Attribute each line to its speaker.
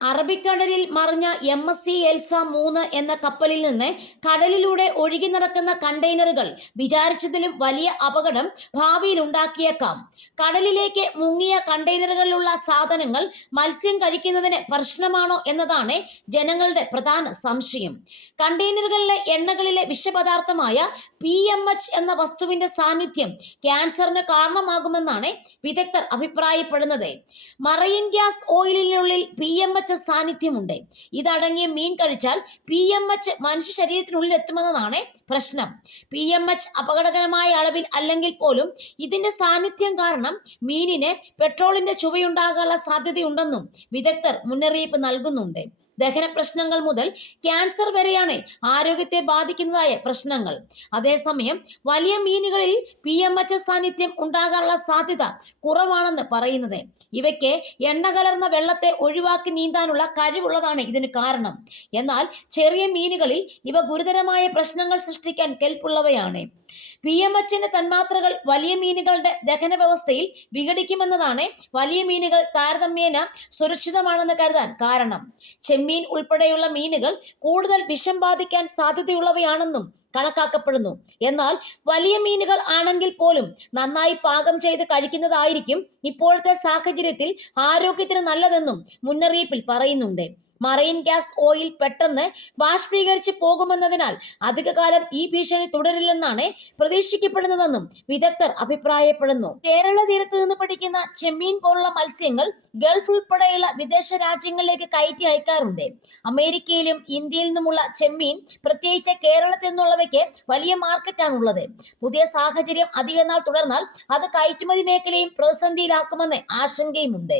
Speaker 1: അറബിക്കടലിൽ മറിഞ്ഞ M S C Elsa മൂന്ന് എന്ന കപ്പലിൽ നിന്ന് കടലിലൂടെ ഒഴുകി നടക്കുന്ന കണ്ടെയ്നറുകൾ വിചാരിച്ചതിലും വലിയ അപകടം ഭാവിയിൽ ഉണ്ടാക്കിയേക്കാം കടലിലേക്ക് മുങ്ങിയ കണ്ടെയ്നറുകളിലുള്ള സാധനങ്ങൾ മത്സ്യം കഴിക്കുന്നതിന് പ്രശ്നമാണോ എന്നതാണ് ജനങ്ങളുടെ പ്രധാന സംശയം. കണ്ടെയ്നറുകളിലെ എണ്ണകളിലെ വിഷപദാർത്ഥമായ പി എം എച്ച് എന്ന വസ്തുവിന്റെ സാന്നിധ്യം ക്യാൻസറിന് കാരണമാകുമെന്നാണ് വിദഗ്ധർ അഭിപ്രായപ്പെടുന്നത്. മറൈൻ ഗ്യാസ് ഓയിലിനുള്ളിൽ പി എം എച്ച് സാന്നിധ്യമുണ്ട്. ഇതടങ്ങിയ മീൻ കഴിച്ചാൽ പി എം എച്ച് മനുഷ്യ ശരീരത്തിനുള്ളിൽ എത്തുമെന്നതാണ് പ്രശ്നം. പി എം എച്ച് അപകടകരമായ അളവിൽ അല്ലെങ്കിൽ പോലും ഇതിന്റെ സാന്നിധ്യം കാരണം മീനിന് പെട്രോളിന്റെ ചുവയുണ്ടാകാനുള്ള സാധ്യതയുണ്ടെന്നും വിദഗ്ധർ മുന്നറിയിപ്പ് നൽകുന്നുണ്ട്. ദഹന പ്രശ്നങ്ങൾ മുതൽ ക്യാൻസർ വരെയാണ് ആരോഗ്യത്തെ ബാധിക്കുന്നതായ പ്രശ്നങ്ങൾ. അതേസമയം വലിയ മീനുകളിൽ പി എം എച്ച് സാന്നിധ്യം ഉണ്ടാകാനുള്ള സാധ്യത കുറവാണെന്ന് പറയുന്നത്. ഇവയ്ക്ക് എണ്ണ കലർന്ന വെള്ളത്തെ ഒഴിവാക്കി നീന്താനുള്ള കഴിവുള്ളതാണ് ഇതിന് കാരണം. എന്നാൽ ചെറിയ മീനുകളിൽ ഇവ ഗുരുതരമായ പ്രശ്നങ്ങൾ സൃഷ്ടിക്കാൻ കെൽപ്പുള്ളവയാണ്. പി എം എച്ചിന്റെ തന്മാത്രകൾ വലിയ മീനുകളുടെ ദഹന വ്യവസ്ഥയിൽ വിഘടിക്കുമെന്നതാണ് വലിയ മീനുകൾ താരതമ്യേന സുരക്ഷിതമാണെന്ന് കരുതാൻ കാരണം. ചെമ്മീൻ ഉൾപ്പെടെയുള്ള മീനുകൾ കൂടുതൽ വിഷം ബാധിക്കാൻ സാധ്യതയുള്ളവയാണെന്നും കണക്കാക്കപ്പെടുന്നു. എന്നാൽ വലിയ മീനുകൾ ആണെങ്കിൽ പോലും നന്നായി പാകം ചെയ്ത് കഴിക്കുന്നതായിരിക്കും ഇപ്പോഴത്തെ സാഹചര്യത്തിൽ ആരോഗ്യത്തിന് നല്ലതെന്നും മുന്നറിയിപ്പിൽ പറയുന്നുണ്ട്. മറൈൻ ഗ്യാസ് ഓയിൽ പെട്ടെന്ന് ബാഷ്പീകരിച്ച് പോകുമെന്നതിനാൽ അധികകാലം ഈ ഭീഷണി തുടരില്ലെന്നാണ് പ്രതീക്ഷിക്കപ്പെടുന്നതെന്നും വിദഗ്ധർ അഭിപ്രായപ്പെടുന്നു. കേരള തീരത്ത് നിന്ന് പഠിക്കുന്ന ചെമ്മീൻ പോലുള്ള മത്സ്യങ്ങൾ ഗൾഫ് ഉൾപ്പെടെയുള്ള വിദേശ രാജ്യങ്ങളിലേക്ക് കയറ്റി അയക്കാറുണ്ട്. അമേരിക്കയിലും ഇന്ത്യയിൽ നിന്നുമുള്ള ചെമ്മീൻ പ്രത്യേകിച്ച് കേരളത്തിൽ നിന്നുള്ളവയ്ക്ക് വലിയ മാർക്കറ്റാണ് ഉള്ളത് പുതിയ സാഹചര്യം അധികനാൾ തുടർന്നാൽ അത് കയറ്റുമതി മേഖലയും പ്രതിസന്ധിയിലാക്കുമെന്ന് ആശങ്കയുമുണ്ട്.